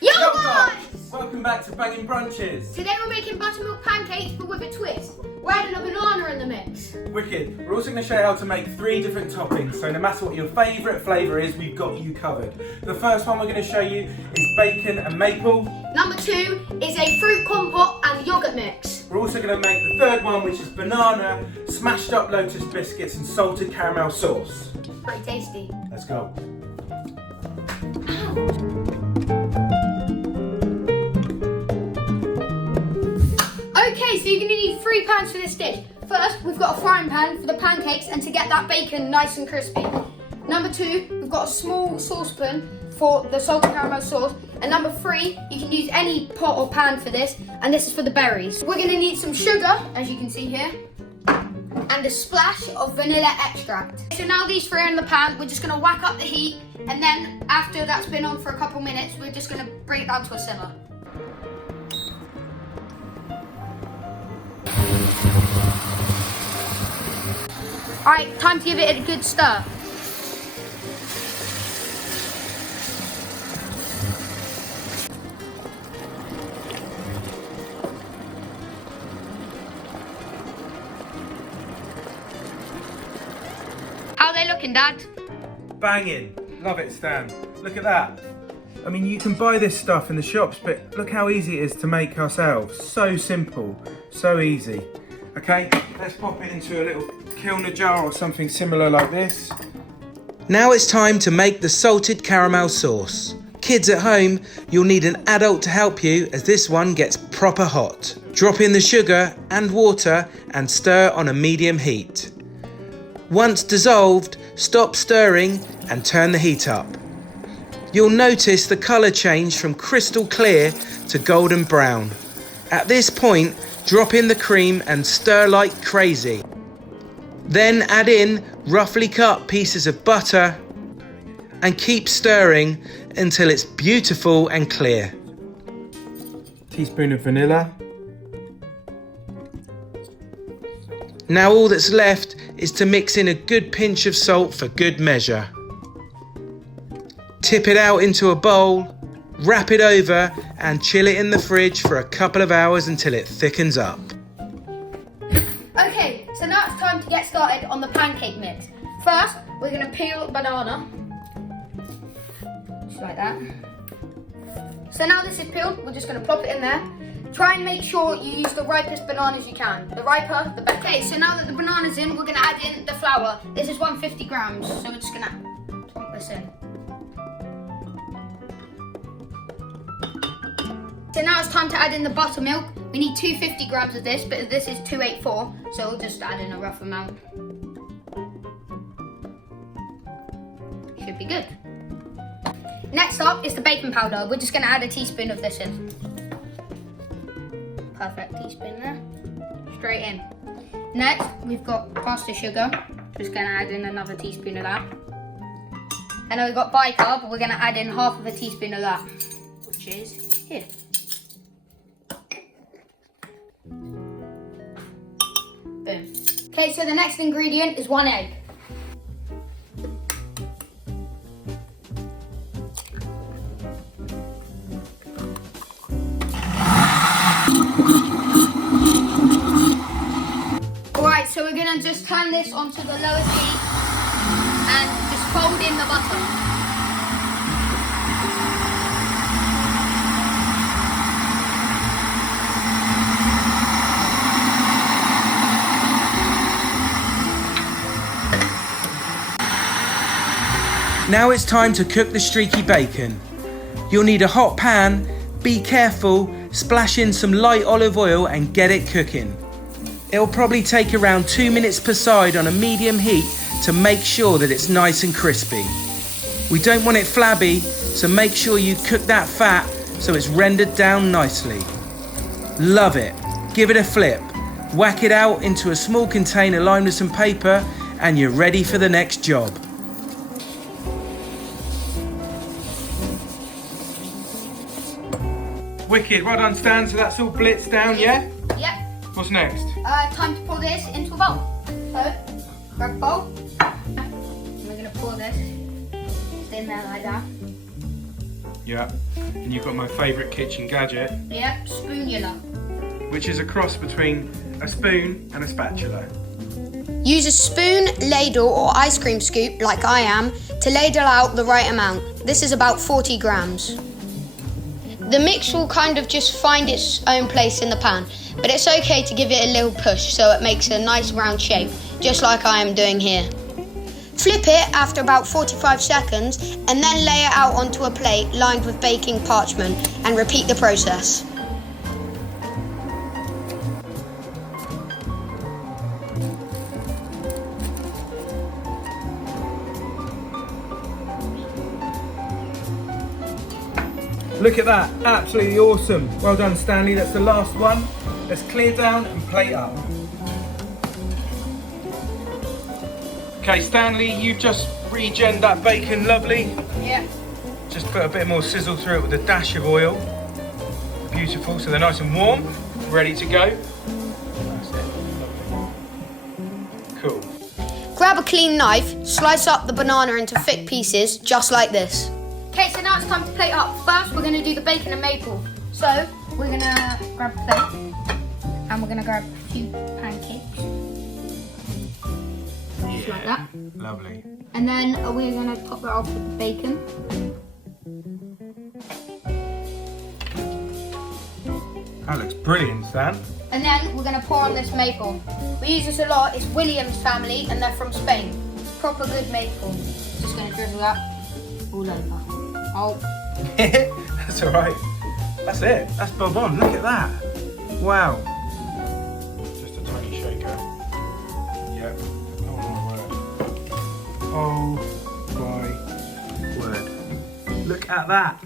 Yo guys! Welcome back to Banging Brunches. Today we're making buttermilk pancakes but with a twist. We're adding a banana in the mix. Wicked. We're also going to show you how to make 3 different toppings. So no matter what your favourite flavour is, we've got you covered. The first one we're going to show you is bacon and maple. Number 2 is a fruit compote and yogurt mix. We're also going to make the third one, which is banana, smashed up lotus biscuits and salted caramel sauce. Pretty tasty. Let's go. Okay, so you're going to need 3 pans for this dish. First, we've got a frying pan for the pancakes and to get that bacon nice and crispy. Number 2, we've got a small saucepan for the salted caramel sauce. And number 3, you can use any pot or pan for this, and this is for the berries. We're going to need some sugar, as you can see here, and a splash of vanilla extract. So now these 3 are in the pan, we're just going to whack up the heat, and then after that's been on for a couple minutes, we're just going to bring it down to a simmer. Alright, time to give it a good stir. How are they looking, Dad? Banging. Love it, Stan. Look at that. I mean, you can buy this stuff in the shops, but look how easy it is to make ourselves. So simple, so easy. Okay, let's pop it into a little kilner jar or something similar like this. Now it's time to make the salted caramel sauce. Kids at home, you'll need an adult to help you as this one gets proper hot. Drop in the sugar and water and stir on a medium heat. Once dissolved, stop stirring and turn the heat up. You'll notice the colour change from crystal clear to golden brown. At this point, drop in the cream and stir like crazy. Then add in roughly cut pieces of butter and keep stirring until it's beautiful and clear. Teaspoon of vanilla. Now all that's left is to mix in a good pinch of salt for good measure. Tip it out into a bowl, wrap it over and chill it in the fridge for a couple of hours until it thickens up. Okay, so now it's time to get started on the pancake mix. First, we're going to peel a banana. Just like that. So now this is peeled, we're just going to plop it in there. Try and make sure you use the ripest bananas you can. The riper, the better. Okay, so now that the banana's in, we're going to add in the flour. This is 150 grams, so we're just going to plonk this in. So now it's time to add in the buttermilk. We need 250 grams of this, but this is 284, so we'll just add in a rough amount. Should be good. Next up is the baking powder. We're just going to add a teaspoon of this in. Perfect teaspoon there. Straight in. Next, we've got pasta sugar. Just going to add in another teaspoon of that. And then we've got bicarb. We're going to add in half of a teaspoon of that, which is here. Boom. Okay, so the next ingredient is 1 egg. Alright, so we're gonna just turn this onto the lowest heat and just fold in the butter. Now it's time to cook the streaky bacon. You'll need a hot pan, be careful, splash in some light olive oil and get it cooking. It'll probably take around 2 minutes per side on a medium heat to make sure that it's nice and crispy. We don't want it flabby, so make sure you cook that fat so it's rendered down nicely. Love it. Give it a flip. Whack it out into a small container lined with some paper and you're ready for the next job. Wicked, well done Stan, so that's all blitzed down, yeah? Yep. What's next? Time to pour this into a bowl. So, grab a bowl. And we're going to pour this just in there like that. Yeah. And you've got my favourite kitchen gadget, Yep, spoonula. which is a cross between a spoon and a spatula. Use a spoon, ladle or ice cream scoop, like I am, to ladle out the right amount. This is about 40 grams. The mix will kind of just find its own place in the pan, but it's okay to give it a little push so it makes a nice round shape, just like I am doing here. Flip it after about 45 seconds and then lay it out onto a plate lined with baking parchment and repeat the process. Look at that, absolutely awesome. Well done, Stanley, that's the last one. Let's clear down and plate up. Okay, Stanley, you've just regened that bacon lovely. Yeah. Just put a bit more sizzle through it with a dash of oil. Beautiful, so they're nice and warm, ready to go. That's it, lovely. Cool. Grab a clean knife, slice up the banana into thick pieces, just like this. Okay, so now it's time to plate up. First, we're going to do the bacon and maple. So, we're going to grab a plate, and we're going to grab a few pancakes. Just like that. Lovely. And then we're going to top that off with the bacon. That looks brilliant, Stan. And then we're going to pour on this maple. We use this a lot. It's Williams family, and they're from Spain. Proper good maple. Just going to drizzle that all over. Oh. That's all right. That's it. That's bob on. Look at that. Wow. Just a tiny shaker. Yep. Oh my word. Look at that.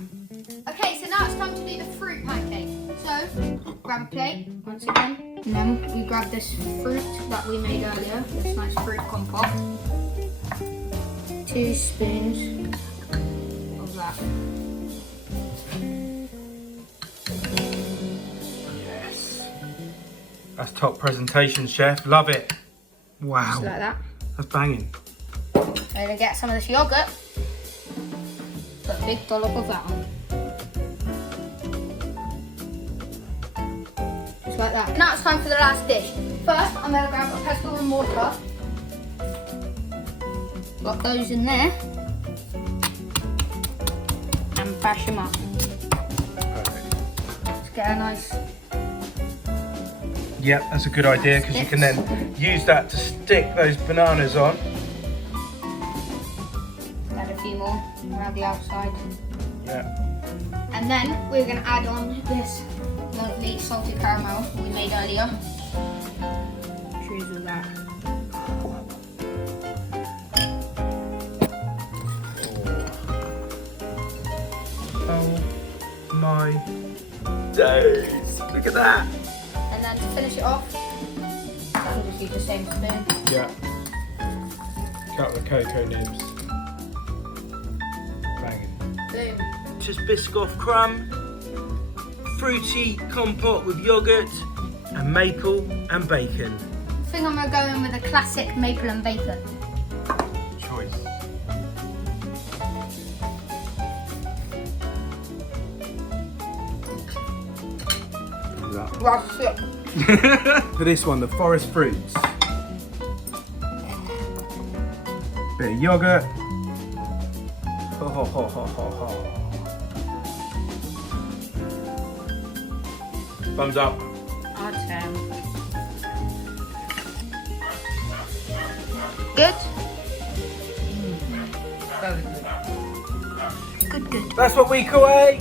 Okay, so now it's time to do the fruit pancake. So, grab a plate once again, and then we grab this fruit that we made earlier, this nice fruit compote. 2 spoons of that. Yes. That's top presentation, chef. Love it. Wow. Just like that. That's banging. We're gonna get some of this yogurt. Put a big dollop of that on. Just like that. Now it's time for the last dish. First, I'm gonna grab a pestle and mortar. Got those in there. And bash them up. Perfect. Let's get a nice... Yep, that's a good idea because you can then use that to stick those bananas on. Add a few more around the outside. Yeah. And then we're going to add on this lovely salted caramel we made earlier. Drizzle that. Oh my days. Look at that. And then to finish it off, we'll just use the same spoon. Yeah. Cut the cocoa nibs. Banging. Boom. Just Biscoff crumb, fruity compote with yogurt, and maple and bacon. I think I'm going to go in with a classic maple and bacon. Choice. That's it. For this one, the forest fruits. Bit of yogurt. Ho, ho, ho, ho, ho, ho. Thumbs up. Good? Very good. Good, good. That's what we call a